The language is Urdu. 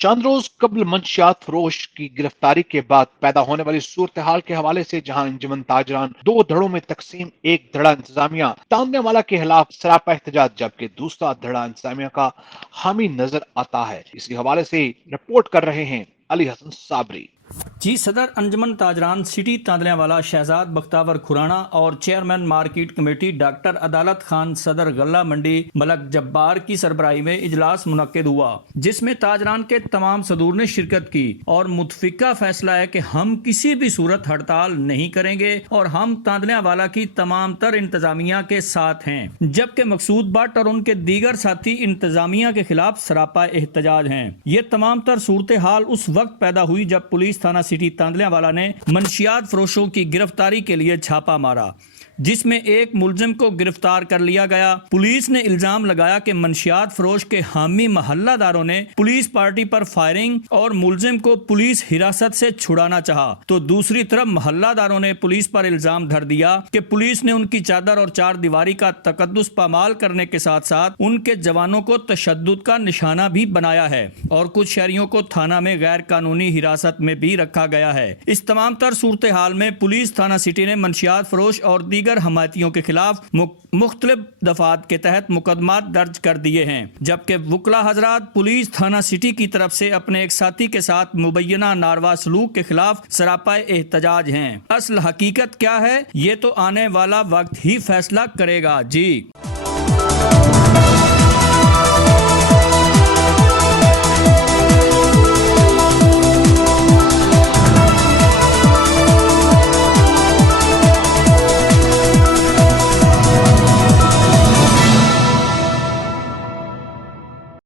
چند روز قبل منشیات فروش کی گرفتاری کے بعد پیدا ہونے والی صورتحال کے حوالے سے جہاں انجمن تاجران دو دھڑوں میں تقسیم، ایک دھڑا انتظامیہ تاننے والا کے خلاف سراپا احتجاج جبکہ دوسرا دھڑا انتظامیہ کا حامی نظر آتا ہے، اسی حوالے سے رپورٹ کر رہے ہیں علی حسن صابری۔ جی صدر انجمن تاجران سٹی تاندلیاں والا شہزاد بختاور کھرانا اور چیئرمین مارکیٹ کمیٹی ڈاکٹر عدالت خان صدر غلہ منڈی ملک جبار کی سربراہی میں اجلاس منعقد ہوا، جس میں تاجران کے تمام صدور نے شرکت کی اور متفقہ فیصلہ ہے کہ ہم کسی بھی صورت ہڑتال نہیں کریں گے اور ہم تاندلیاں والا کی تمام تر انتظامیہ کے ساتھ ہیں، جبکہ مقصود بٹ اور ان کے دیگر ساتھی انتظامیہ کے خلاف سراپا احتجاج ہیں۔ یہ تمام تر صورتحال اس وقت پیدا ہوئی جب پولیس تھانہ سٹی تاندلیاں والا نے منشیات فروشوں کی گرفتاری کے لیے چھاپا مارا، جس میں ایک ملزم کو گرفتار کر لیا گیا۔ پولیس نے الزام لگایا کہ منشیات فروش کے حامی محلہ داروں نے پولیس پارٹی پر فائرنگ اور ملزم کو پولیس حراست سے چھڑانا چاہا، تو دوسری طرف محلہ داروں نے پولیس پر الزام دھر دیا کہ پولیس نے ان کی چادر اور چار دیواری کا تقدس پامال کرنے کے ساتھ ساتھ ان کے جوانوں کو تشدد کا نشانہ بھی بنایا ہے اور کچھ شہریوں کو تھانہ میں غیر قانونی حراست میں بھی رکھا گیا ہے۔ اس تمام تر صورتحال میں پولیس تھانہ سٹی نے منشیات فروش اور دیگر حمایتیوں کے خلاف مختلف دفعات کے تحت مقدمات درج کر دیے ہیں، جبکہ وکلا حضرات پولیس تھانہ سٹی کی طرف سے اپنے ایک ساتھی کے ساتھ مبینہ ناروا سلوک کے خلاف سراپا احتجاج ہیں۔ اصل حقیقت کیا ہے یہ تو آنے والا وقت ہی فیصلہ کرے گا۔ جی